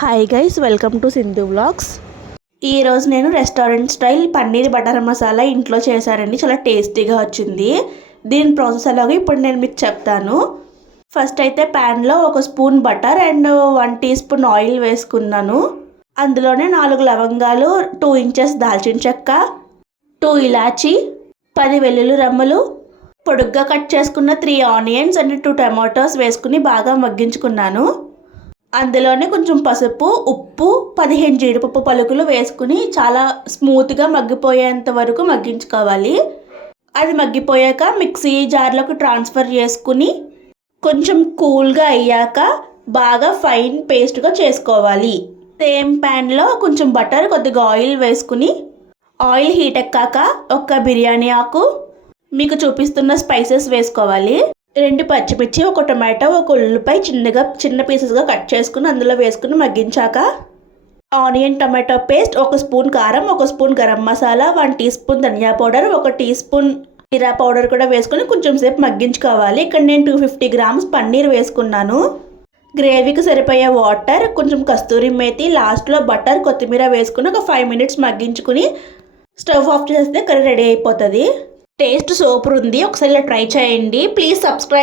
Hi guys, welcome to Sindhu vlogs. ఈరోజు నేను restaurant style paneer butter masala ఇంట్లో చేశానండి. చాలా టేస్టీగా వచ్చింది. దీని ప్రాసెస్ ఎలాగో ఇప్పుడు నేను మీకు చెప్తాను. ఫస్ట్ అయితే ప్యాన్లో 1 spoon butter and 1 teaspoon oil వేసుకున్నాను. అందులోనే 4 లవంగాలు, 2 ఇంచెస్ దాల్చిన చెక్క, 2 ఇలాచి, 10 వెల్లుల్లి రెమ్మలు, పొడుగ్గా కట్ చేసుకున్న 3 ఆనియన్స్ అండ్ 2 టమాటోస్ వేసుకుని బాగా మగ్గించుకున్నాను. అందులోనే కొంచెం పసుపు, ఉప్పు, 15 జీడిపప్పు పలుకులు వేసుకుని చాలా స్మూత్గా మగ్గిపోయేంత వరకు మగ్గించుకోవాలి. అది మగ్గిపోయాక మిక్సీ జార్లోకి ట్రాన్స్ఫర్ చేసుకుని కొంచెం కూల్గా అయ్యాక బాగా ఫైన్ పేస్ట్గా చేసుకోవాలి. సేమ్ ప్యాన్లో కొంచెం బటర్, కొద్దిగా ఆయిల్ వేసుకుని ఆయిల్ హీట్ ఎక్కాక 1 బిర్యానీ ఆకు, మీకు చూపిస్తున్న స్పైసెస్ వేసుకోవాలి. 2 పచ్చిమిర్చి, 1 టొమాటో, 1 ఉల్లిపాయ చిన్న పీసెస్గా కట్ చేసుకుని అందులో వేసుకుని మగ్గించాక ఆనియన్ టొమాటో పేస్ట్, 1 స్పూన్ కారం, 1 spoon garam masala, 1 teaspoon ధనియా పౌడర్, 1 టీ స్పూన్ జీరా పౌడర్ కూడా వేసుకుని కొంచెం సేపు మగ్గించుకోవాలి. ఇక్కడ నేను 250 గ్రామ్స్ పన్నీర్ వేసుకున్నాను. గ్రేవీకి సరిపోయే వాటర్, కొంచెం కస్తూరి మేతి, లాస్ట్లో బటర్, కొత్తిమీర వేసుకుని ఒక 5 మినిట్స్ మగ్గించుకుని స్టవ్ ఆఫ్ చేస్తే కర్రీ రెడీ అయిపోతుంది. టేస్ట్ సూపర్ ఉంది. ఒకసారి ఇలా ట్రై చేయండి. Please subscribe.